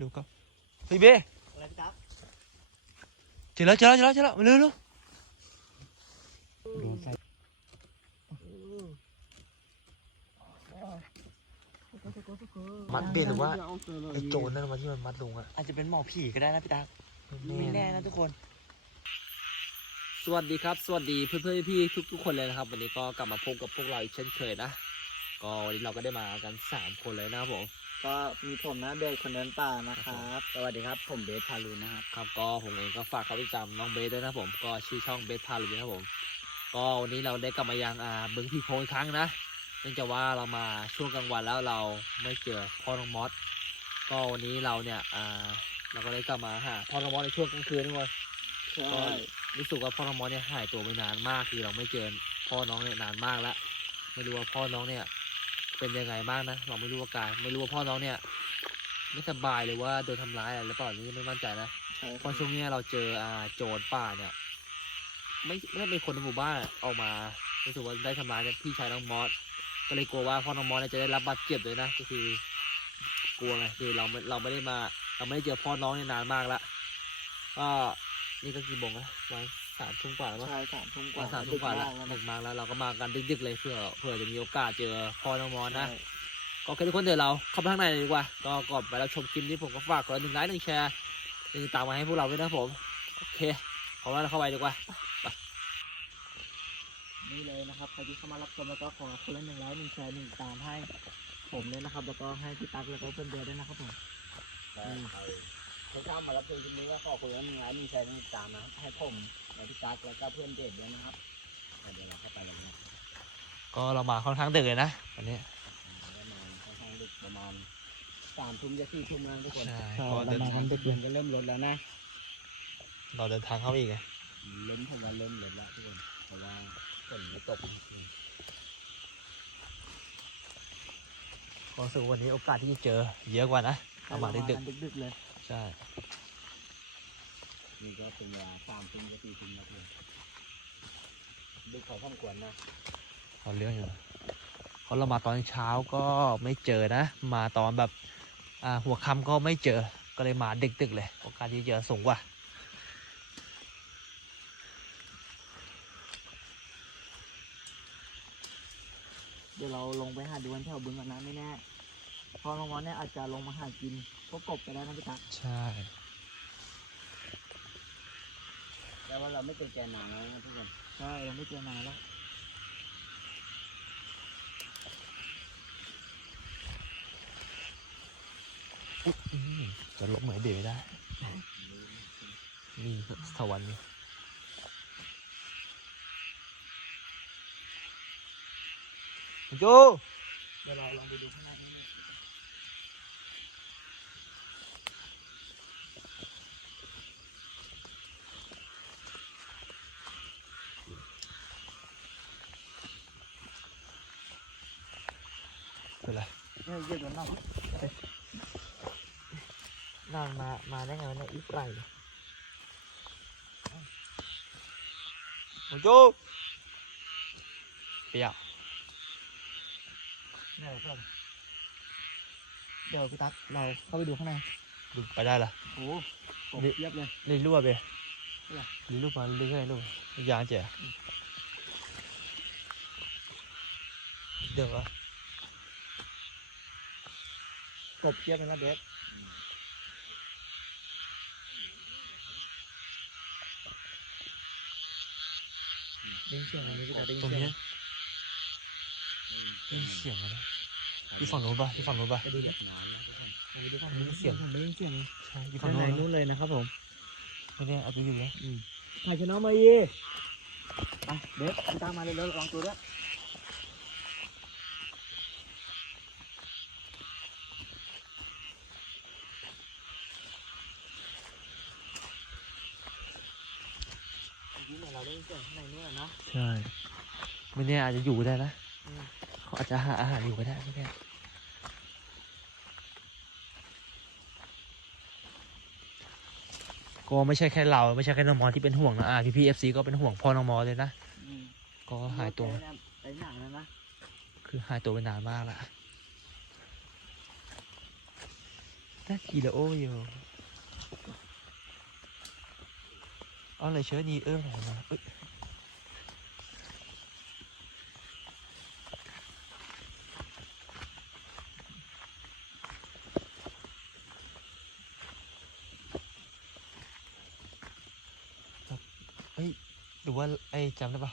ดูครับเฮ้ยเบ้อะไรพี่ตั๊กเจอแล้วเจอแล้วเจอแล้วเจอแล้วมาเร็วเร็วโดนใส่มัดเบ้หรือว่าไอ้โจรนั่นมาที่มันมัดลุงอะอาจจะเป็นหมอผีก็ได้นะพี่ตั๊กไม่แน่นะทุกคน สวัสดีครับ สวัสดีเพื่อนเพื่อนพี่ทุกทุกๆคนเลยนะครับ วันนี้ก็กลับมาพบกับพวกเราอีกเช่นเคยนะ ก็วันนี้เราก็ได้มากันสามคนเลยนะครับผม ก็มีผมนะเบสคนเดินป่านะครับ สวัสดีครับ ผมเบสพารุนนะครับ ครับ ก็ผมเองก็ฝากเขาติดตามน้องเบสด้วยนะครับผม ก็ชื่อช่องเบสพาลุยนะครับผม ก็วันนี้เราได้กลับมายังอ่าบึงพี่โพงอีกครั้งนะ เนื่องจากว่าเรามาช่วงกลางวันแล้วเราไม่เจอพ่อน้องมอส ก็วันนี้เราเนี่ยอ่าเราก็ได้กลับมาหาพ่อน้องมอสในช่วงกลางคืนนี่วันใช่ก็รู้สึกว่าพ่อน้องมอสเนี่ยหายตัวไปนานมากคือเราไม่เจอพ่อน้องเนี่ยนานมากแล้ว ไม่รู้ว่าพ่อน้องเนี่ย เป็นยังไงบ้างนะเราไม่รู้อาการ ไม่รู้ว่าพ่อน้องเนี่ย ไม่สบายหรือว่าโดนทำร้ายอะไรหรือเปล่าอันนี่ไม่มั่นใจนะใช่เพราะช่วงเนี้ยเราเจออ่าโจรป่าเนี่ย ไม่ไม่ได้เป็นคนในหมู่บ้านออกมารู้สึกว่าได้ทำร้ายเนี่ยพี่ชายน้องมอสก็เลยกลัวว่าพ่อน้องมอสเนี่ยจะได้รับบาดเจ็บเลยนะก็คือกลัวไงคือเราไม่เราไม่ได้มา เราไม่ได้เจอพ่อน้องเนี่ยนานมากละก็นี่ก็กี่โมงนะวัน สามทุ่มกว่าแล้วมั้งใช่สามทุ่มกวัว่านสามทุ่มกว่าแล้วดึดึกกมากแล้วเราก็มากันดึกๆเลยเพื่อเพื่อจะมีโอกาสเจอพ่อน้องมอสนะใช่ก็โอเคทุกคนเดี๋ยวเราเข้าไปข้างในเลยดีกว่าก็ก่อนไปเราชมคลิปนี้ผมก็ฝากกดหนึ่งไลค์หนึ่งแชร์หนึ่งตามมาให้พวกเราด้วยนะผมโอเคขอเราเข้าไปดีกว่านี่เลยนะครับใครที่เข้ามารับชมแล้วก็ขอคนละหนึ่งไลค์หนึ่งแชร์หนึ่งตามให้ผมเลยนะครับ แล้วก็ให้พี่ตั๊กแล้วก็เพื่อนเดียด้วยนะครับผม เขาเข้ามารับชมคลิปนี้ก็ขอคนละหนึ่งไลค์หนึ่งแชร์หนึ่งตามนะให้ผมและพี่ตั๊กแล้วก็เพื่อนเดทด้วยนะครับเดี๋ยวเราเข้าไปเลยนะก็เรามาค่อนข้างดึกเลยนะวันนี้ประมาณค่อนข้างดึกประมาณสามทุ่มจะสี่ทุ่มแล้วทุกคนใช่ใช่ก็เราเดินมาทากังนดึกเย็นก็เริ่มลดแล้วนะเราเดินทางเข้าไปอีกไงเริ่มผมว่าเริ่มลดแล้วทุกคนเพราะว่าฝนไม่ตกก็รู้สึกว่าวันนี้โอกาสที่จะเจอเยอะกว่านะเรามาดึกดึกๆเลยๆ ใช่ นี่ก็เป็นเวลาสามทุ่มจะสี่ทุ่มแล้วทุกคนดึกพอสมควรนะเราเรื่องอยู่เพราะเรามาตอนเช้าก็ไม่เจอนะ มาตอนแบบอ่าหัวค่ำก็ไม่เจอก็เลยมาดึกๆเลยโอกาสที่จะเจอสูงกว่าเดี๋ยวเราลงไปหาดูกันแถวบึงกันนะไม่แน่ พอน้องๆเนี่ยอาจจะลงมาหากินพวกกบไปได้นะพี่ตั๊กใช่ แต่ว่าเราไม่เจอแกนานแล้วนะทุกคนใช่เราไม่เจอนานแล้วอืมจะลบเหมือนเดี๋ยวไม่ได้ นี่สวรรค์นี่โจเดี๋ยวเราลองไปดูข้างในนิดนึง เป็นไร เฮ้ยเยอะกว่าน้อง นอน มามาได้ไงวะเนี่ยอีกไกลโจเปียกเดี๋ยวก่อนเดี๋ยวพี่ตั๊กเราเข้าไปดูข้างในดูไปได้เหรอโอ้กบเยอะเลยลีรั่วเบอะไรลีรั่วมาลีรั่วไงลูกยางเจ๋อเดี๋ยวอะกบเยอะเลยนะเบส ได้ยินเสียงอะไรพี่ตั๊กได้ยินตรงเสียนี้งได้ยินเสียงอะไรที่ฝั่งนู้นปะที่ฝั่งนู้นปะไปดูดิไปดูข้างในได้ยินเสียง ผมได้ยินเสียงใช่ที่ข้าฝั่งงในนู้นนู้นเลยนะครับผมไม่ได้เอาไปอยู่นะถ่ายชนะมายีไปเบสพี่ตามมาเร็วๆระวังตัวด้วย เราได้ยินเสียงข้างในนู้นอะเนาะใช่ไม่แน่อาจจะอยู่ก็ได้นะอืมเขาอาจจะหาอาหารอยู่ก็ได้ไม่แน่ก็ไม่ใช่แค่เราไม่ใช่แค่น้องมอสที่เป็นห่วงนะอ่าพี่พีเอฟซีก็เป็นห่วงพ่อน้องมอสเลยนะอืมก็หายตัว ไปหนังแล้วนะคือหายตัวไปนานมากละแต่น่ากินแล้วโอ้ยเอาอะไรเชื้อนีเออไหนมาเอ้ยครับเฮ้ยหรือว่าไอ้จำได้ปะ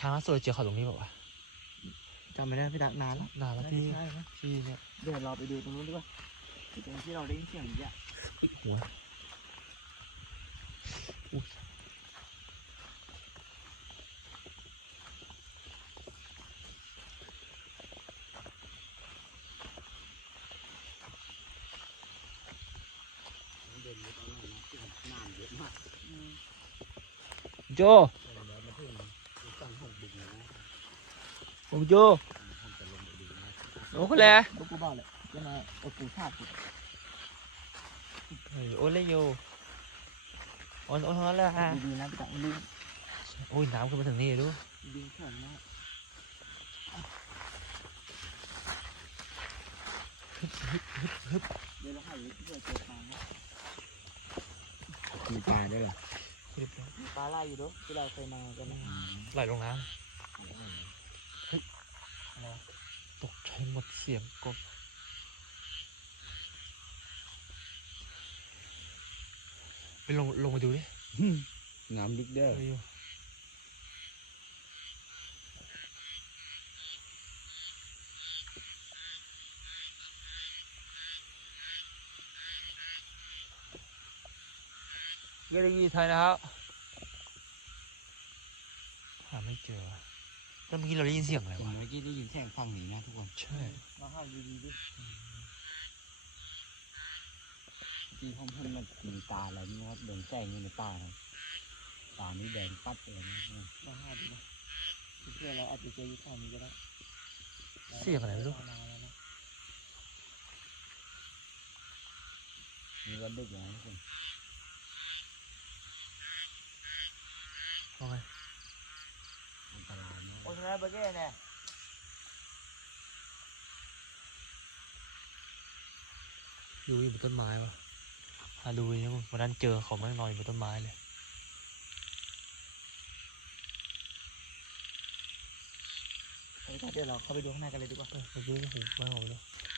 ครั้งล่า สุดเราเจอเขาตรงนี้เปล่าจำไม่ได้พี่ตักนานแล้วนานแล้วที่ใช่ไหมที่เนี่ยเดี๋ยวเราไปดูตรงนู้นดีกว่าที่ตรงที่เราได้ยินเสียงเมื่อกี้อะเฮ้ยหัวอุ๊ยโจ ผมโจโอ้คนแลลูกกูบอกเลยจะมาอดปูชาติเฮ้ยโอ้เลยโยโอนโอนทั้งนั้นเลยฮะดีๆนะพี่ตักลื่นโอ้ยน้ำขึ้นมาถึงนี่ดูดินเขื่อนมากเดี๋ยวเราหาวิธีเจอปลานะมีปลาด้วยเหรอปลาไล่อยู่ด้วยที่เราเคยมากันนะไหลลงน้ำเฮ้ยอะไรวะตก ใจหมดเสียงกบไปลงลงมาดูดิน้ำลึกเด้อเฮ้ยเยลยีไทยนะครับหาไม่เจอ แล้วเมื่อกี้เราได้ยินเสียงอะไรผมวะเมื่อกี้ได้ยินแสงฝั่งนี้นะทุกคน ใช่เราหาดีๆดิที่ผมเห็นมันมีตาอะไรนี่ครับเดินแสงอยู่ในป่านะป่านี้แดงปัดเลยนะเราหาดีนะเพื่อเราอาจจะเจออยู่ข้างนี้ก็ได้เสียงอะไรไม่รู้เามาแล้วนะนี่ก็ดึกแล้วทุกคนว่าไง อันตรายมาก โอ้ย นะเบอร์เก้เนี่ยดูอยู่บนต้นไม้วะหาดูดินะมึงวันนั้นเจอเขาแม่งนอนอยู่บนต้นไม้เลยเดี๋ยวเราเข้าไปดูข้างในกันเลยดีกว่าเออเมื่อกี้นี่หูไม่ออกเลยหลีกลงหลีกลงเดี๋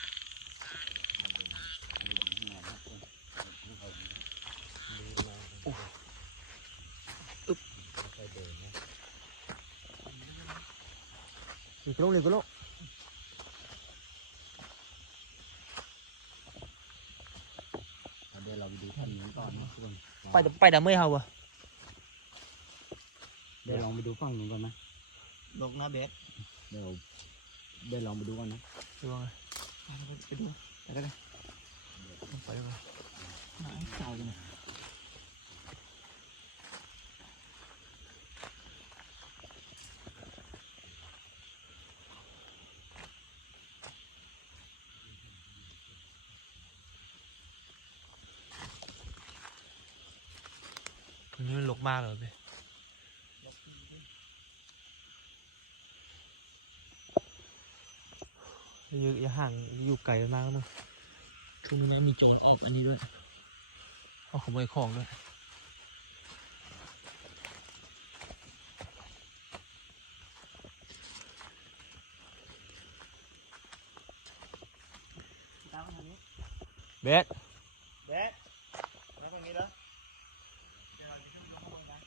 ยวเราไปดูท่านนี้ก่อนนะทุกคนไปแต่ไปแต่ไม่เอาวะเดี๋ยวลองไปดูฝั่งนู้นก่อนนะลงนะเบสเดี๋ยวเดี๋ยวลองไปดูก่อนนะดูว่าไงไปดูไปกันเลยไปดูว่าหาเก่าจังเลย ตรงนี้ มันรกมากเลยพี่อย่าอย่าห่างอยู่ไกลมากนะช่วงนี้มีโจรออกอันนี้ด้วยเอาขโมยของด้วยตามมาทางนี้เบส เบสมาทางนี้แล้วเดี๋ยวเราจะขึ้นลงข้างบนกัน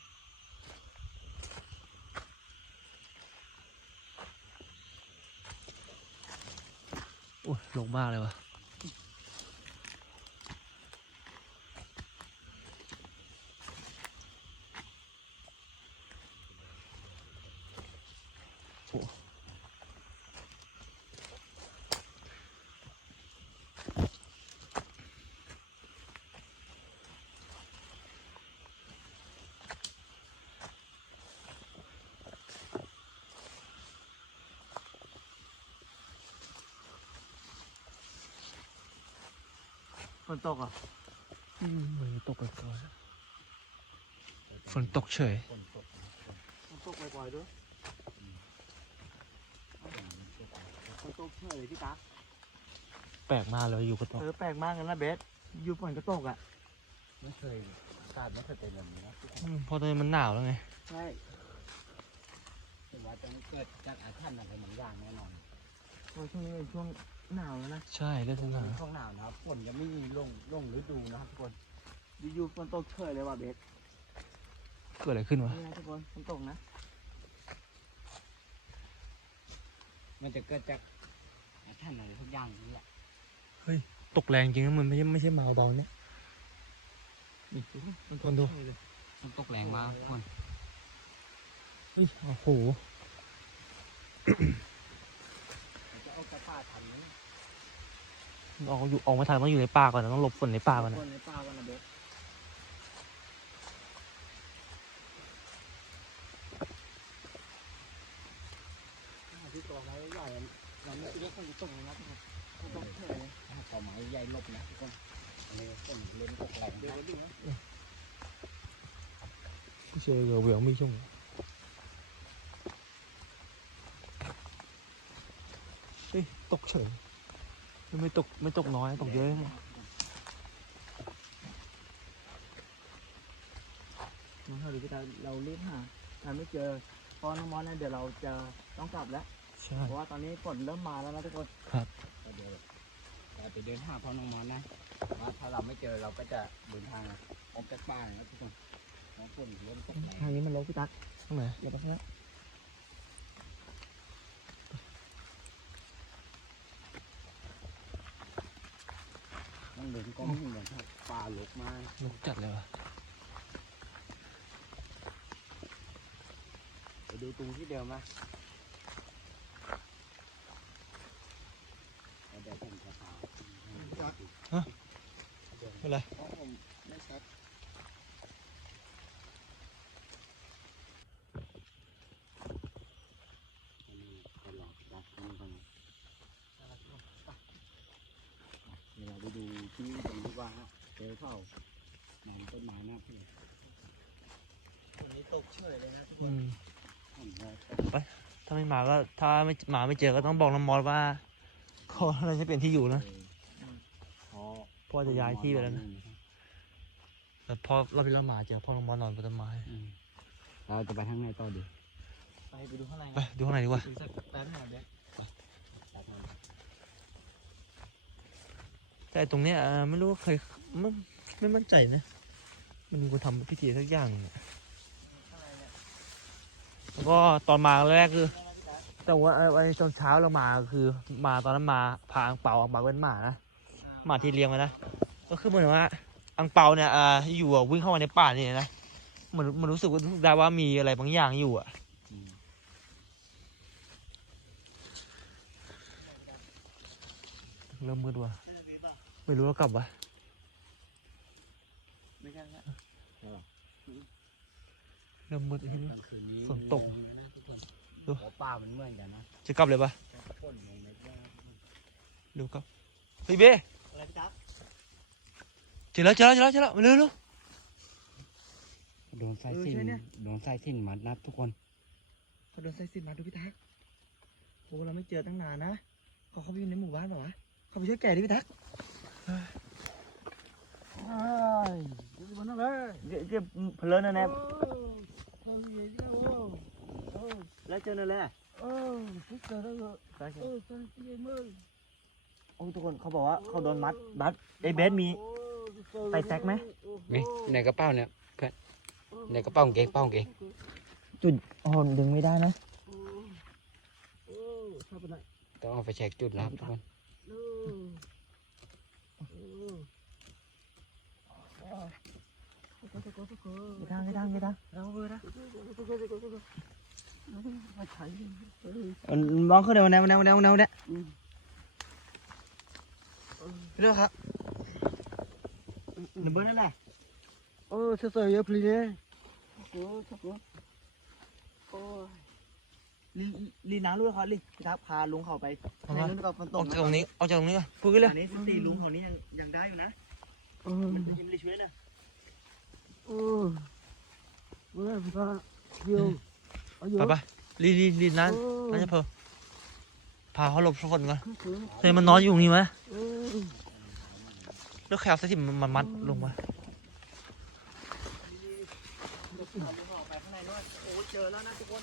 ลงมากเลยวะ ฝนตกอะอืมมันตกเลยก่อนฝนตกเฉยฝนตกฝนตกบ่อยๆด้วยฝนตกเฉยเลยพี่ตาแปลกมากเลยอยู่กับตก เออแปลกมากเลยนะเบสอยู่ฝนก็ตกอะไม่เคยอากาศไม่เคยเป็นแบบนี้นะทุกคนอืมเพราะตอนนี้มันหนาวแล้วไง ใช่ถือว่าจะเกิดจากอาถรรพ์อะไรบางอย่างแน่นอนเพราะช่วงนี้เป็นช่วง หนาวแล้วนะใช่เรื่องหนาวช่วงหนาวนะครับฝนยังไม่มีลงลงฤดูนะครับทุกคนอยู่ๆฝนตกเฉยเลยว่ะเบสเกิดอะไรขึ้นวะนี่นะทุกคนฝนตกนะ มันจะเกิดจากอาถรรพ์อะไรทุกอย่างนี่แหละตกแรงจริงนะมันไม่ใช่ไม่ใช่มาเบาๆเนี่ยนี่ทุกคนฝนตคกนดูเฉยเลยมันตกแรงมากทุกคนเฮ้ยโอ้โห ออกอยู่ออกมาทางต้องอยู่ในป่าก่อนนะต้องหลบฝนในป่าก่อนนะคนในป่าวันนะเบสที่ตัวไม้ใหญ่เราไม่คิดว่าฝนจะตกเลยนะทุกคนฝนตกเฉยเลยถ้าต่อไม้ใหญ่ลบนะทุกคนอันนี้ฝนเล่นตกแรงนะไม่ใช่เหวี่ยงไม่ชุ่มเฮ้ย ตกเฉย ไม่ตกไม่ตกน้อยตกเยอะนะน้องเฮาดูพี่ตาเรารีบหาหาไม่เจอเพราะน้องมอสเนี่ยเดี๋ยวเราจะต้องกลับแล้ว ใช่ เพราะว่าตอนนี้ฝนเริ่มมาแล้วนะทุกคนก็เดี๋ยวเราไปเดินหาพ่อน้องมอนนะว่าถ้าเราไม่เจอเราก็จะเดินทางออกจากบ้านนะทุกคนน้องฝนเริ่มตกแรงทางนี้มันลกพี่ตั๊กตรงไหนเดี๋ยวไปข้าง หน้าต้องเดินก็ไม่เหมือนป่าลกมากนกจัดเลยวะไปดูตรงที่เดิมไหมเดี๋ยวผมจะพาเป็นไร เพราะผมไม่ชัด ตลอดรักนี่กันเดี๋ยวเรา ไปดูที่ตรงที่ว่าเจอเข้าหนอนต้นไม้นะพี่ฝนนี้ตกเฉยเลยนะทุกคอืนมผมว่าถ้าไม่มาก็ถ้าไม่มาไม่เจอก็ต้องบอกน้ำมอสว่าเขาอะไรจะเปลี่ยนที่อยู่นะพอพ่อจะย้ายที่ไปแล้วนะแต่พอเราไปละหมาเจอพ่อน้ำมอสนอนบนต้นไม้อืมเราจะไปทางไหนต่อดีไปไปดูข้างในไปดูข้างในดีกว่าดูสัก แป๊บหนึ่งนะเบสแต่ตรงเนี้ยไม่รู้ว่าเคยไม่ไม่มั่นใจนะ มันมีคนทำพิธีสักอย่างเนี่ยแล้วก็ตอนมาแรกคือ แต่ว่าไอ้ตอนเช้าเรามาคือมาตอนนั้นมาพาอังเปาอังเปาเป็นหมานะหมาที่เลี้ยงไว้นะก็คือเหมือนว่าอังเปาเนี่ยออยู่วิ่งเข้ามาในป่านี่นะเหมือนมันรู้สึกว่ารู้สึกได้ว่ามีอะไรบางอย่างอยู่อะเริ่มมืดว่ะ ไม่ได้มีป่ะไม่รู้ว่ากลับวะไม่ใช่นะเริ่มมืดทีนี้กลางคืนนี้ฝนตกดีนะทุกคนดูเพราะป่ามันเหมือนกันนะจะกลับเลยปะฝนลงเม็ดแรกนะทุกคนเร็วกลับเฮ้ยเบ้อะไรพี่ตั๊กเจอแล้วเจอแล้วเจอแล้วเจอแล้วมาเร็วเร็วโดนสายสินโดนสายสินมัดนัดทุกคนเขาโดนไส้สินมาดูพี่ตั๊กโอ้เราไม่เจอตั้งนานนะเขาเขาไปอยู่ในหมู่บ้านเหรอวะเขาไปช่วยแก่ดิพี่ตั๊ก ไอ้ดูมันนั่นเลยเดี๋ยวเพลินนะแน่แล้วเจอนั่นแหละโอ้ทุกคนเขาบอกว่าเขาโดนมัดบัดไอ้เบสมีไปแซกไหมนี่ในกระเป๋าเนี่ยเพื่อนในกระเป๋ากางเกงเป๋ากางเกงจุดอ๋อดึงไม่ได้นะต้องเอาไปเช็คจุดนะครับทุกคน ม่างไม่างไม่างเราเบอร์นะมองขึ้นเดี๋ยวแนวแนวแนวแนวเนี่ยเรื่องครับเบอร์นั่นแหละโอ้เสียเยอะพลีเลย ลีลีน้าลูกเขาลีพี่ทักพาลุงเขาไปในนู้นก็ฝนตออกกจากตรงนี้ออกจากตรงนี้ก่อนพูดกันเลยอันนี้สตีลุงเขานี่ยังยังได้อยู่นะมันยังไม่ได้ช่วยนะไปไปรีรีรีนั้นน่าจะเพอพาเขาหลบฝนก่อนเฮ้ยมันนอนอยู่ตรงนี้ไหมแล้วแคลสติมันมันมัดลงมา ไปข้างในนู้น โอ้ยเจอแล้วนะทุกคน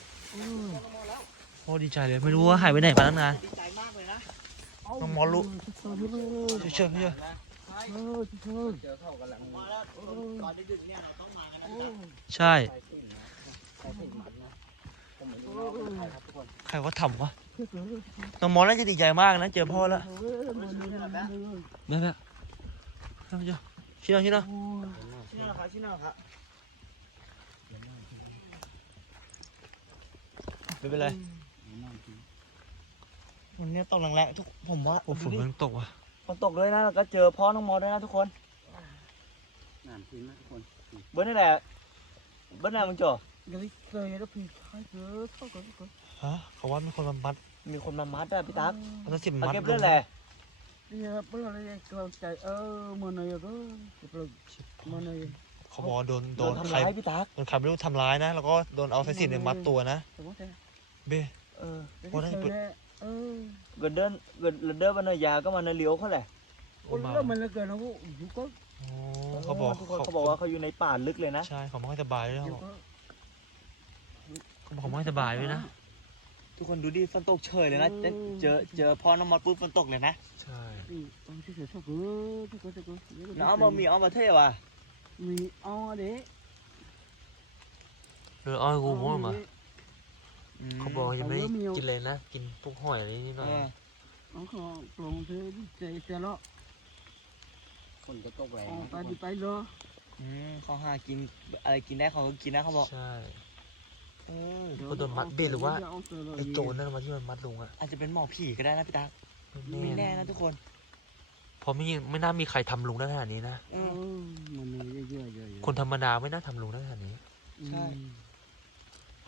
โอ้ดีใจเลย ไม่รู้ว่าหายไปไหนมาตั้งนาน ดีใจมากเลยนะน้องมอสรู้เชื่อเชื่อเชื่อเจอเขากำลังมาแล้วก่อนดึกๆเนี่ยเราต้องมากันนะพี่ตั๊กใช่ ใส่สิ่งนะใส่สิ่งมันนะผมไม่รู้ว่าเป็นใครครับทุกคนใครว่าทำวะน้องมอสน่าจะดีใจมากนะ เจอพ่อแล้วแม่แม่เชื่อเชื่อเชื่อเชื่อชื่ออะไรครับชื่ออะไรครับ ไม่เป็นไรวันนี้ตกแรงๆทุกผมว่าโอ้ฝนมันตกว่ะฝนตกด้วยนะแล้วก็เจอพ่อน้องมอสด้วยนะทุกคนน้ำทิ้งนะทุกคนเบิ้ลนี่แหละเบิ้ลไหนมึงจ่อฮะเขาว่ามีคนมามัด มีคนมามัดอะพี่ตั๊กมันจะสิบเอามัดเก็บลเรื่องงแหละเขาบอกว่าโดนโดโดนนทำใครร้ายพี่ตั๊กโดนใครไม่รู้ทำร้ายนะ แล้วก็โดนเอาสายสิญจนมัดตัวนะ เบ้ เออว่าได้เปิดเกิดเดินเกิดเดินมาเนยยาก็มาเนยเลี้ยวเขาแหละโอ้มาโอ้เขาบอกทุกคนเขาบอกว่าเขาอยู่ในป่าลึกเลยนะใช่เขาไม่ค่อยสบายด้วยเขาบอกเขาบอกเขาไม่ค่อยสบายด้วยนะทุกคนดูดิฝนตกเฉยเลยนะเจอเจอเจอพ่อน้องมอสปุ๊บฝนตกเลยนะใช่น้องบอกมีอ้อมมาเท่ว่ะมีอ๋อเด้เรืออ้อยกูม้วนมา เขาบอกยังไม่ได้กินเลยนะ กินพวกหอยอะไรนิดหน่อยเอออ๋อเขาปลงเธอใจเสียแล้วคนจะตกแรงอ๋อนะไปดิไปเลยอืมเขาหากินอะไรกินได้เขาก็กินนะเขาบอกใช่เออเขาโดนมัดเบ็ดหรือว่าไอ้โจรนั่นมาที่มันมัดลุงอะอาจจะเป็นหมอผีก็ได้นะพี่ตาไม่ไม่แน่แน่นะทุกคนเพราะไม่ไม่น่ามีใครทำลุงได้ขนาดนี้นะเอเอออมันเยอะๆเยอะๆคนธรรมดาไม่น่าทำลุงได้ขนาดนี้ใช่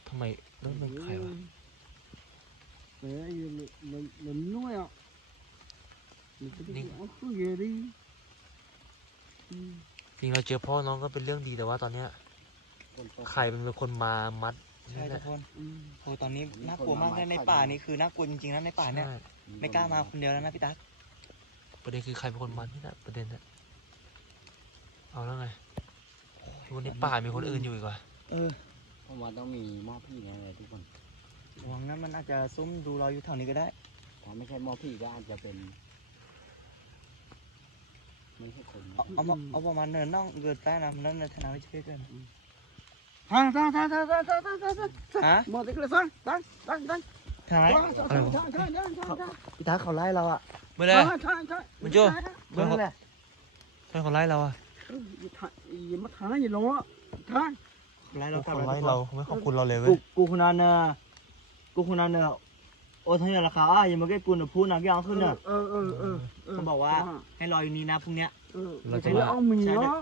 ทำไมแล้วมันใครวะเอออยู่เลยเลยนุ่ยอะนี่ก็ได้เอาคู่เยอะดิอืมจริงเราเจอพ่อน้องก็เป็นเรื่องดีแต่ว่าตอนเนี้ยคนตกใครเป็นคนมามัดใช่นั่นแหทุกละคนอืมโอ้ตอนนี้น่ากลัวมากนะในป่านี่คือน่ากลัวจริงๆนะในป่าเนี่ยใช่ไม่กล้ามาคนเดียวแล้วนะพี่ตั๊กประเด็นคือใครเป็นคนมัดนี่แหละประเด็นน่ะเอาแล้วไงวันนี้ป่ามีคนอื่นอยู่อีกว่ะเออ ผมว่าต้องมีหม้อพี่แน่เลยทุกคนระวังนะมันอาจจะซุ่มดูเราอยู่แถวนี้ก็ได้ถ้าไม่ใช่หม้อพี่ก็อาจจะเป็นไม่ใช่คนนะเอาเอามาเอาประมาณเนินน่องเกิดใต้น้ำนั่นในธนาวิเชษเกินท่านท่านท่านท่านท่านท่านท่านท่านท่านฮะมาเด็กเลยท่านท่านท่านท่านทางไหนท่านท่านท่านท่านท่านท่านพี่ตั๊กเขาไล่เราอะไม่ได้ท่านท่านท่านมันโจ้เบิ่งแหละเป็นคนไล่เราอะอย่ามาทานอย่าลงอะท่าน ไล่เรากลับคนแล้วไล่เราไม่ขอบคุณเราเลยเว้กูยกูคุณนันเนอะกูคุณนันเนอะโอ้ทั้งนี้ราคาอะยังไม่ได้กูนพูดนะพี่เอาขึ้นเนอะเออเออเออเขาบอกว่าให้รออยู่นี่นะพรุ่งเนี้ย เออจะเอามีเนาะ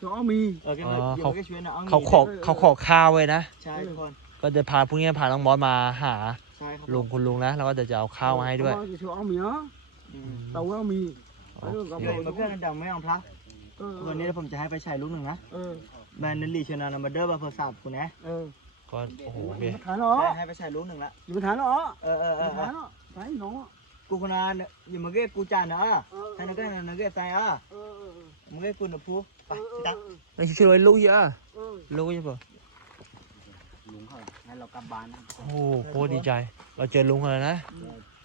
จะเอามี เออแกเลยยังไม่ได้ช่วยนะเอาเขาขอเขาขอข้าวไว้นะ ใช่ทุกคนก็จะพาพรุ่งนี้พาน้องมอสมาหาใช่ครับลุงคุณลุงนะแล้วก็เดี๋ยวจะเอาข้าวมาให้ด้วยจะเอามีเนาะอืมเราเอามี โอเดี๋ยวมาเพื่อนกันดังไม่เอาพระเออวันนี้ผมจะให้ไปใส่ลูกหนึ่งนะ เออแบรนด์นลีชนานามาเดอร์บาเพอร์ซับคุณนะเออก็โอ้โหอเบ้ย่ามาทานเนาะใช่ให้ไปใส่ลูกหนึ่งละอย่ามาทานเนาะเออเอออเอย่อามาทานเนาะใส่เนาะกูคุณนันอย่ามาเก้กูจานนะเออท่านก็นันเก้ใจอะเออเออมาเก้กูนพูไปพี่ตั๊กไม่ช่วยลูกเยอะเออลูกใช่ปะลุงเขาให้เรากลับบ้านนะทุกคนโอ้โหโคตรดีใจ เราเจอลุงแล้วนะ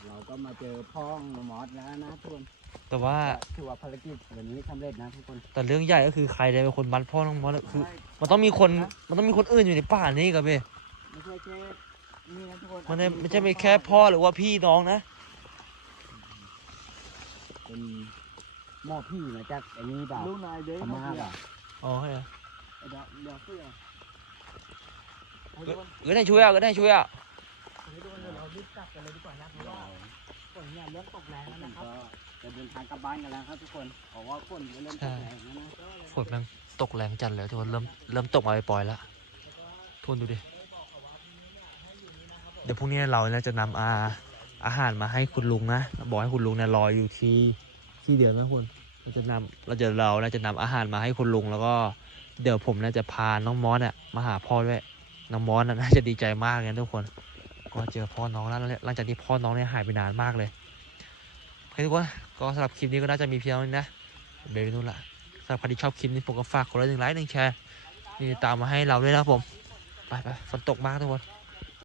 เราก็มาเจอพ่อหมอสแล้วนะทุกคน แต่ว่าถือว่าภารกิจวันนี้สำเร็จนะทุกคนแต่เรื่องใหญ่ก็คือใครจะเป็นคนมัดพ่อน้องมอสคือ มันต้องมีคนมันต้องมีคนอื่นอยู่ในป่านี้กับเบ้ไม่ใช่แค่นี่นะทุกคนมันไม่ไม่ใช่เป็นแค่พ่อหรือว่าพี่น้องนะ เป็นหม้อพี่มาจากไอ้นี่เปล่าลูกนายเด้อพม่าเปล่าอ๋อใช่เหรอเดี๋ยวเดี๋ยวเสื้อก็ได้ช่วยอะก็ได้ช่วยอะเรารีบกลับกันเลยดีกว่านะเพราะว่าฝนเนี่ยเริ่มตกแรงแล้วนะครับ ก็ จะเดินทางกลับบ้านกันแล้วครับทุกคนเพราะว่าฝนก็เริ่มตกแรงแล้วนะฝนมันตกแรงจัดเลยทุกคนเริ่มเริ่มตกมาปล่อยๆแล้วทุกคนดูดิเดี๋ยวพรุ่งนี้เราเนี่ยจะนำอาอาหารมาให้คุณลุงนะบอกให้คุณลุงเนี่ยรออยู่ที่ที่เดียวนะคุณเราจะนำเราจะเราน่าจะนำอาหารมาให้คุณลุงแล้วก็ เดี๋ยวผมน่าจะพาน้องมอสเนี่ยมาหาพ่อด้วยน้องมอสน่ะน่าจะดีใจมากเลยนะทุกคนกก็เจอพ่อน้องแล้วหลังจากที่พ่อน้องเนี่ยหายไปนานมากเลยโอ เคทุกคนก็สำหรับคลิปนี้ก็น่าจะมีเพียงเท่านี้นะเบลไปนู่นละสำหรับใครที่ชอบคลิปนี้ผมก็ฝากกดไลค์หนึ่งไลค์หนึ่งแชร์นี่ตามมาให้เราด้วยนะครับผมไปไปฝนตกมากทุกคน